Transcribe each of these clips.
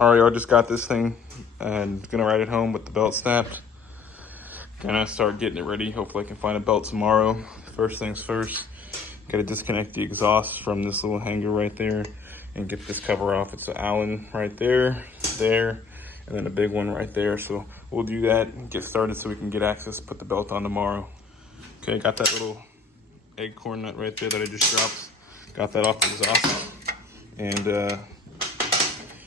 Alright, I just got this thing and gonna ride it home with the belt snapped. Gonna start getting it ready. Hopefully I can find a belt tomorrow. First things first, gotta disconnect the exhaust from this little hanger right there and get this cover off. It's an Allen right there, and then a big one right there. So we'll do that and get started so we can get access, put the belt on tomorrow. Okay, got that little acorn nut right there that I just dropped. Got that off the exhaust. And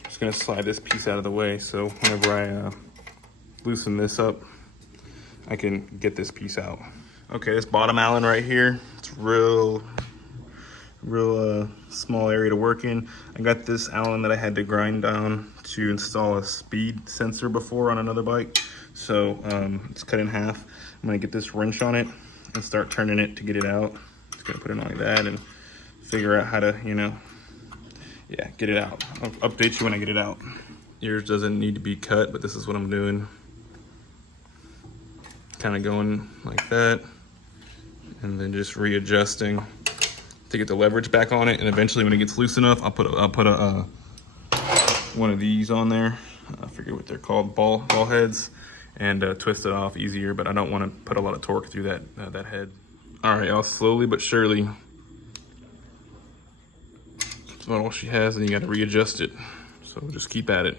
just gonna slide this piece out of the way so whenever I loosen this up, I can get this piece out. Okay, this bottom Allen right here, it's real small area to work in. I got this Allen that I had to grind down to install a speed sensor before on another bike. So it's cut in half. I'm gonna get this wrench on it and start turning it to get it out. Just gonna put it on like that and figure out how to, get it out. I'll update you when I get it out. Yours doesn't need to be cut, but this is what I'm doing. Kind of going like that, and then just readjusting to get the leverage back on it. And eventually, when it gets loose enough, I'll put one of these on there. I forget what they're called, ball heads, and twist it off easier. But I don't want to put a lot of torque through that head. All right, I'll slowly but surely. That's about all she has, and you got to readjust it. So just keep at it.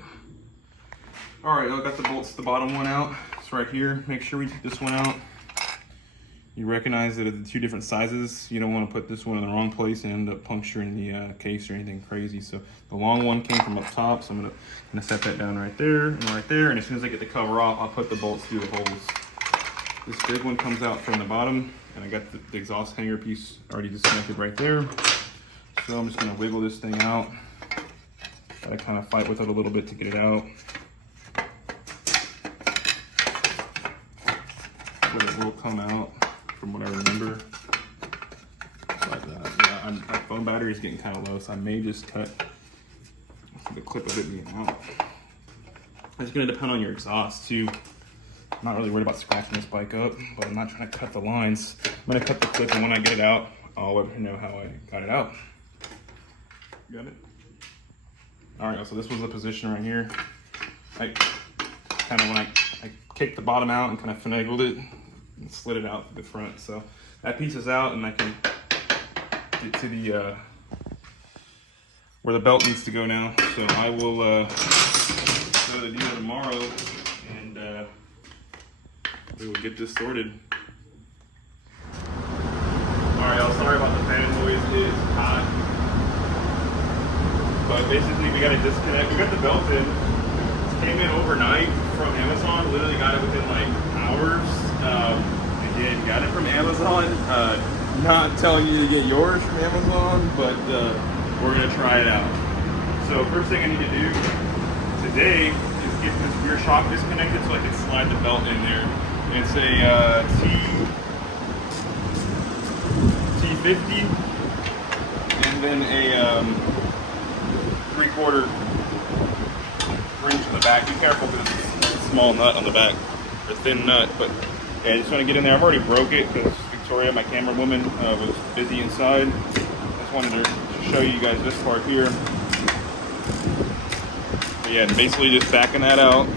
All right, I got the bolts, the bottom one out. It's right here. Make sure we take this one out. You recognize that it's two different sizes. You don't want to put this one in the wrong place and end up puncturing the case or anything crazy. So the long one came from up top, so I'm gonna set that down right there and right there. And as soon as I get the cover off, I'll put the bolts through the holes. This big one comes out from the bottom, and I got the exhaust hanger piece already disconnected right there. So I'm just gonna wiggle this thing out. Gotta kind of fight with it a little bit to get it out. But it will come out from what I remember. But yeah, my phone battery is getting kind of low, so I may just cut the clip of it being out. It's gonna depend on your exhaust too. I'm not really worried about scratching this bike up, but I'm not trying to cut the lines. I'm gonna cut the clip, and when I get it out, I'll let you know how I got it out. Got it? All right, so this was the position right here. I kind of, when I kicked the bottom out and kind of finagled it and slid it out to the front. So that piece is out, and I can get to the where the belt needs to go now. So I will go to the dealer tomorrow, and we will get this sorted. All right, y'all, sorry about the fan noise. It is hot. But basically, we got to disconnect. We got the belt in. It came in overnight from Amazon. Literally got it within like hours. Again, got it from Amazon. Not telling you to get yours from Amazon, but we're gonna try it out. So first thing I need to do today is get this rear shock disconnected so I can slide the belt in there. It's a T50, and then a 3/4 wrench in the back. Be careful because it's a small nut on the back, or thin nut. But yeah, I just want to get in there. I've already broke it because Victoria, my camera woman, was busy inside. Just wanted to show you guys this part here. But yeah, basically just backing that out.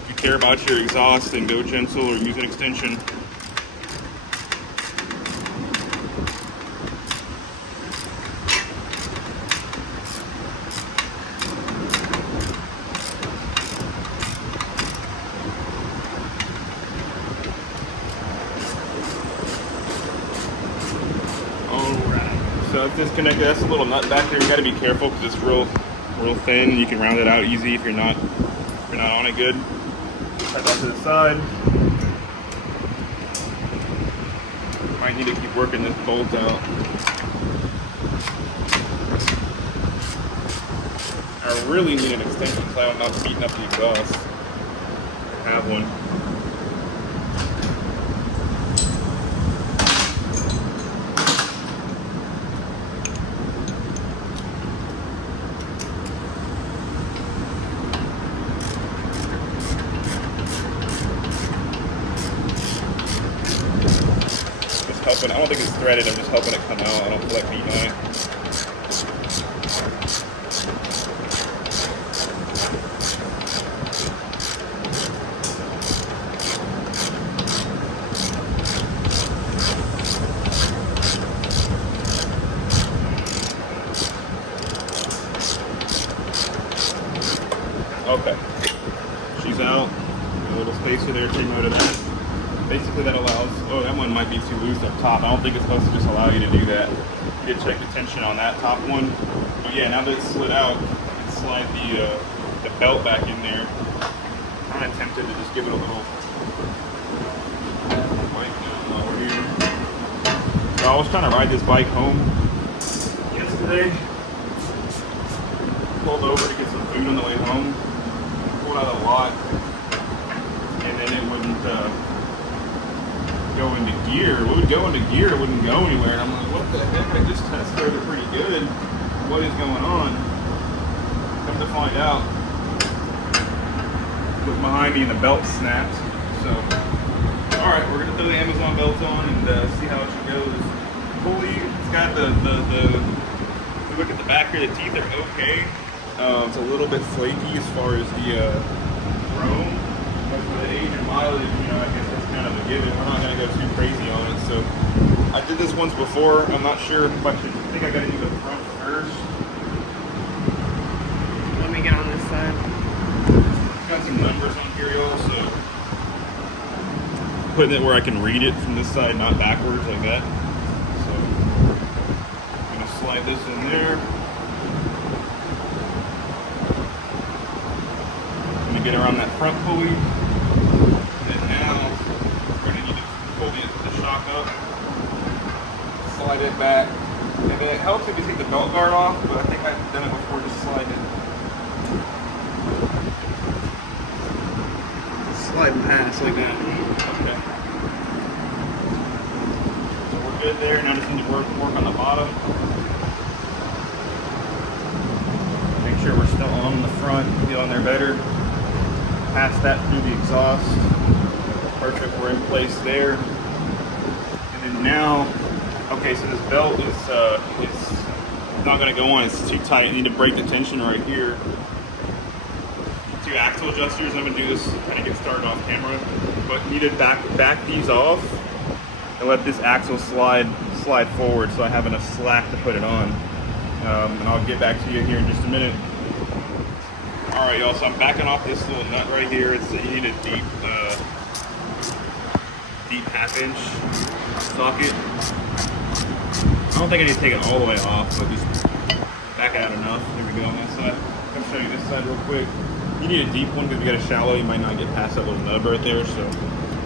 If you care about your exhaust, then go gentle or use an extension. So it's disconnected. That's a little nut back there. You got to be careful because it's real thin. You can round it out easy if you're not on it good. Put that to the side. Might need to keep working this bolt out. I really need an extension so I'm not beating up the exhaust. I have one. Helping. I don't think it's threaded, I'm just helping it come out. I don't feel like beating on it. Okay. She's out. A little spacer there, take note of that. Basically that allows, oh, that one might be too loose up top. I don't think it's supposed to just allow you to do that. You can check the tension on that top one. But yeah, now that it's slid out, you can slide the belt back in there. I'm kind of tempted to just give it a little bike down lower here. So I was trying to ride this bike home yesterday. Pulled over to get some food on the way home. Pulled out a lot. And then it wouldn't go into gear. It would go into gear, it wouldn't go anywhere. And I'm like, what the heck? I just test drove it pretty good. What is going on? Come to find out, look behind me and the belt snapped. So, all right, we're gonna throw the Amazon belt on and see how it goes. Pulley, it's got the if you look at the back here, the teeth are okay. It's a little bit flaky as far as the chrome. But for the age and mileage, you know, I guess that's kind of a given. We're not going to go too crazy on it. So I did this once before. I'm not sure if I should. I think I got to do the front first. Let me get on this side. It's got some numbers on here also. Putting it where I can read it from this side, not backwards like that. So I'm going to slide this in there. I'm going to get around that front pulley. Slide it back, and then it helps if you take the belt guard off, but I think I've done it before, just slide it. Slide and pass like that. Okay. So we're good there, now just need to work on the bottom. Make sure we're still on the front, get on there better. Pass that through the exhaust. Perfect, we're in place there. And then now, okay, so this belt is not going to go on. It's too tight. I need to break the tension right here. 2 axle adjusters. I'm going to do this kind of get started off camera. But you need to back these off and let this axle slide forward so I have enough slack to put it on. And I'll get back to you here in just a minute. All right, y'all. So I'm backing off this little nut right here. You need a deep 1/2 inch socket. I don't think I need to take it all the way off, but just back it out enough. Here we go on that side. I'll show you this side real quick. You need a deep one because if you got a shallow, you might not get past that little nub right there. So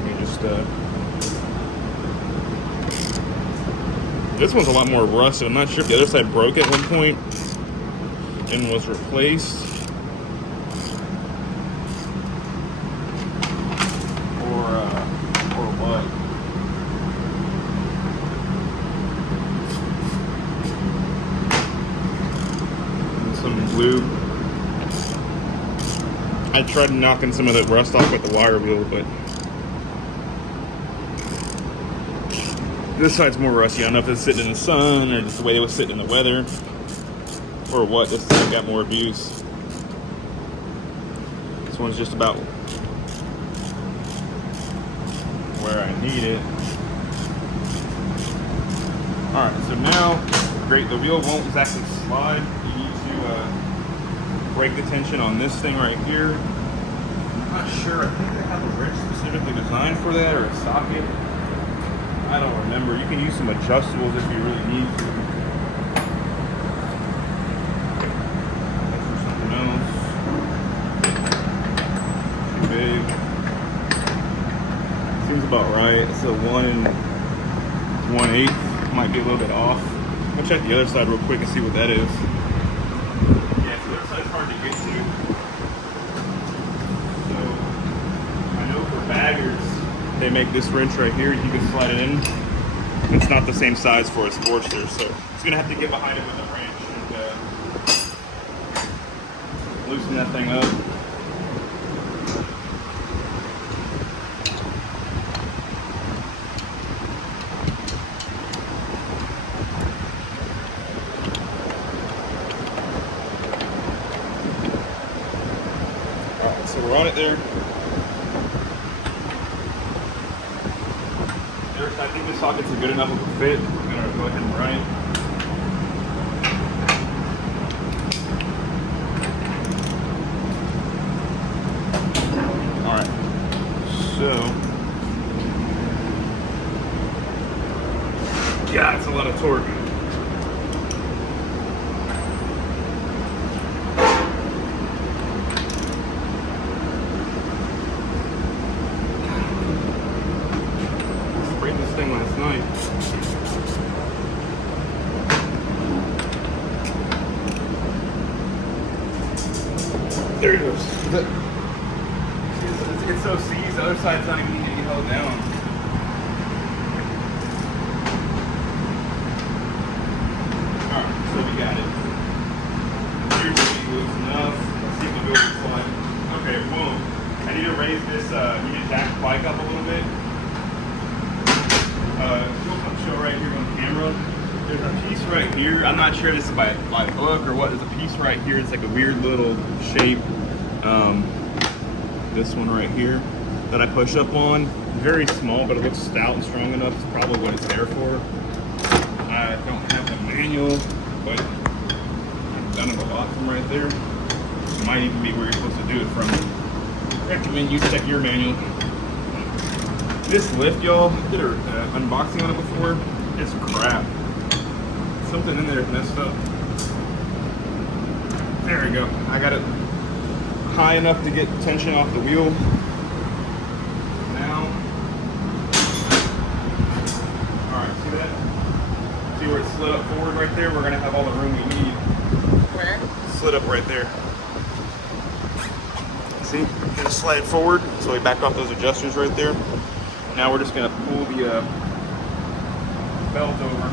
you just this one's a lot more rusted. I'm not sure if the other side broke at one point and was replaced. Or what? Lube. I tried knocking some of the rust off with the wire wheel, but this side's more rusty. I don't know if it's sitting in the sun or just the way it was sitting in the weather or what. This side got more abuse. This one's just about where I need it. Alright, so now, great, the wheel won't exactly slide. You need to break the tension on this thing right here. I'm not sure, I think they have a wrench specifically designed for that or a socket. I don't remember. You can use some adjustables if you really need to. That's for something else. Too big. Seems about right. It's a 1/8. Might be a little bit off. I'll check the other side real quick and see what that is. Yeah, so the other side's hard to get to. So I know for baggers, they make this wrench right here. You can slide it in. It's not the same size for a Sportster, so it's gonna have to get behind it with a wrench and loosen that thing up. So we're on it there. I think the sockets are good enough of a fit. I'm gonna go ahead and run it. There he goes. It's so seized, the other side's not even needing to get held down. Alright, so we got it. Here's the loose enough. Let's see if we'll go with the slide. Okay, boom. I need to raise this, you need to jack the bike up a little bit. Show right here on camera. There's a piece right here. I'm not sure if this is by book or what. There's a piece right here. It's like a weird little shape. This one right here that I push up on. Very small, but it looks stout and strong enough. It's probably what it's there for. I don't have the manual, but I've done it a lot from right there. It might even be where you're supposed to do it from. I recommend you check your manual. This lift, y'all, I did an unboxing on it before. It's crap. Something in there is messed up. There we go. I got it high enough to get tension off the wheel. Now, all right, see that? See where it slid up forward right there? We're gonna have all the room we need. Where? Slid up right there. See, just slide it forward. So we backed off those adjusters right there. Now we're just gonna pull the belt over.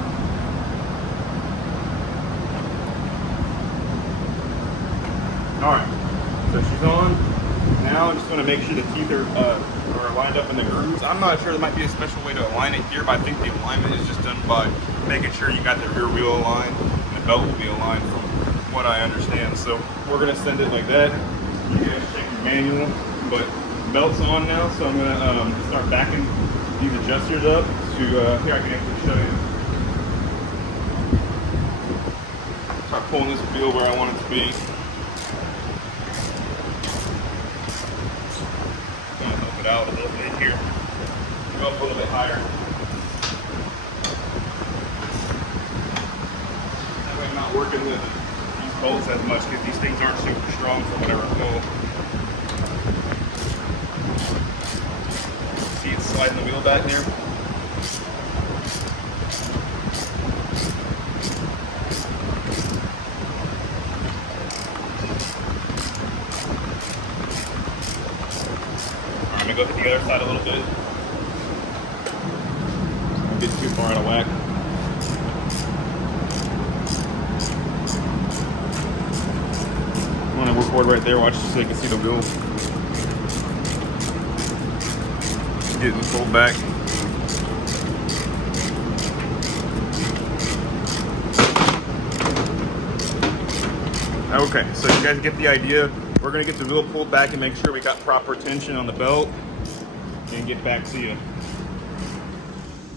All right, so she's on. Now I'm just gonna make sure the teeth are lined up in the grooves. I'm not sure, there might be a special way to align it here, but I think the alignment is just done by making sure you got the rear wheel aligned and the belt will be aligned from what I understand. So we're gonna send it like that. You guys check your manual, but belt's on now, so I'm gonna start backing these adjusters up to, here I can actually show you. Start pulling this wheel where I want it to be. I'm gonna help it out a little bit here. Go up a little bit higher. That way I'm not working with these bolts as much because these things aren't super strong for whatever pull. See it sliding the wheel back there? Alright, I'm gonna go to the other side a little bit. Don't get too far out of whack. I'm gonna work forward right there, watch so you can see the wheel. Getting pulled back. Okay, so you guys get the idea. We're gonna get the wheel pulled back and make sure we got proper tension on the belt and get back to you.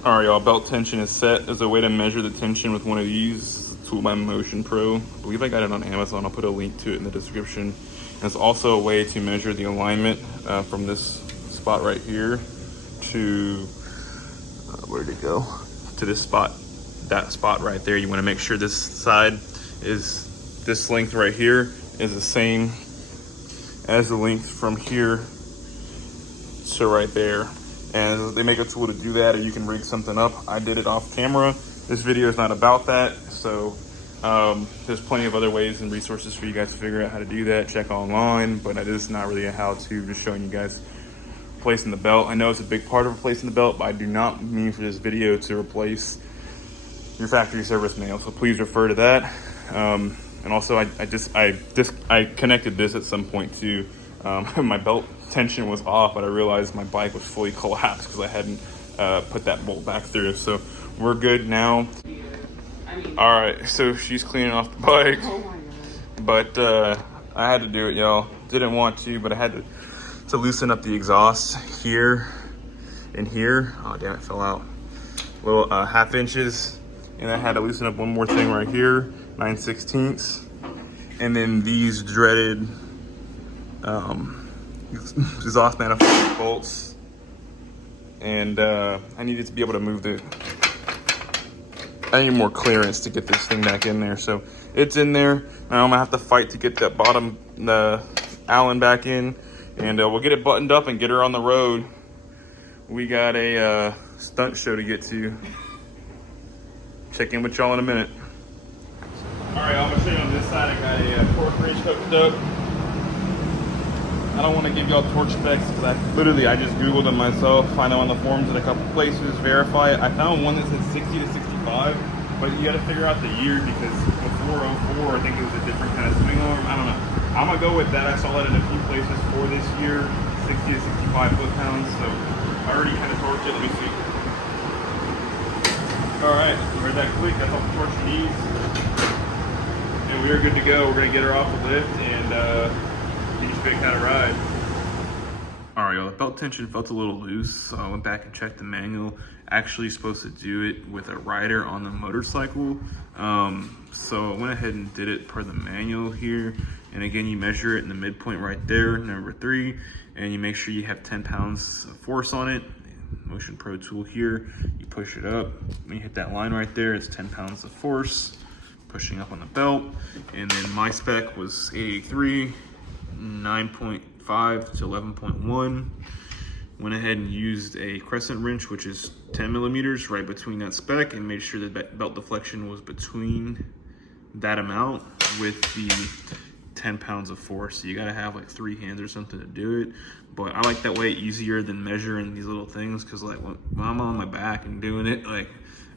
All right, y'all, belt tension is set. There's a way to measure the tension with one of these. It's a tool by Motion Pro. I believe I got it on Amazon. I'll put a link to it in the description. And it's also a way to measure the alignment from this spot right here to, where did it go? To this spot, that spot right there. You wanna make sure this side is, this length right here is the same as the length from here to right there. And they make a tool to do that, or you can rig something up. I did it off camera. This video is not about that, so there's plenty of other ways and resources for you guys to figure out how to do that. Check online, but it is not really a how-to, just showing you guys placing the belt. I know it's a big part of replacing the belt, but I do not mean for this video to replace your factory service manual, so please refer to that. And also, I connected this at some point too. My belt tension was off, but I realized my bike was fully collapsed because I hadn't put that bolt back through. So we're good now. All right, so she's cleaning off the bike, but I had to do it, y'all. Didn't want to, but I had to loosen up the exhaust here and here. Oh damn, it fell out. Little 1/2 inches, and I had to loosen up one more thing right here, 9/16, and then these dreaded exhaust manifold bolts, and I needed to be able to move I need more clearance to get this thing back in there. So it's in there. Now I'm gonna have to fight to get that bottom Allen back in, and we'll get it buttoned up and get her on the road. We got a stunt show to get to. Check in with y'all in a minute. All right, I'm gonna show you on this side. I got a torque wrench hooked up. I don't want to give y'all torch specs because I just Googled them myself, find them on the forums in a couple places, verify it. I found one that said 60 to 65, but you got to figure out the year because before 04, I think it was a different kind of swing arm. I don't know. I'm going to go with that. I saw that in a few places for this year, 60 to 65 foot-pounds. So I already kind of torched it. Let me see. All right, heard that quick. That's all the torch needs. And we are good to go. We're going to get her off the lift and teach Vic how to ride. All right, y'all, the belt tension felt a little loose, so I went back and checked the manual. Actually supposed to do it with a rider on the motorcycle. So I went ahead and did it per the manual here. And again, you measure it in the midpoint right there, number 3, and you make sure you have 10 pounds of force on it. Motion Pro tool here, you push it up. When you hit that line right there, it's 10 pounds of force, pushing up on the belt. And then my spec was 883, 9.5 to 11.1. Went ahead and used a crescent wrench, which is 10 millimeters right between that spec, and made sure that belt deflection was between that amount with the 10 pounds of force. So you gotta have like 3 hands or something to do it. But I like that way easier than measuring these little things, because like when I'm on my back and doing it, like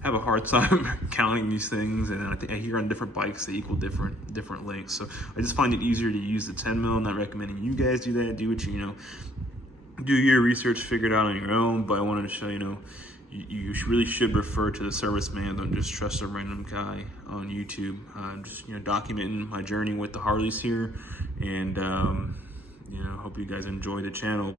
I have a hard time counting these things, and I think I hear on different bikes they equal different lengths. So I just find it easier to use the 10 mil. I'm not recommending you guys do that. Do what you do your research, figure it out on your own. But I wanted to show you really should refer to the serviceman. Don't just trust a random guy on YouTube. Just documenting my journey with the Harleys here, and hope you guys enjoy the channel.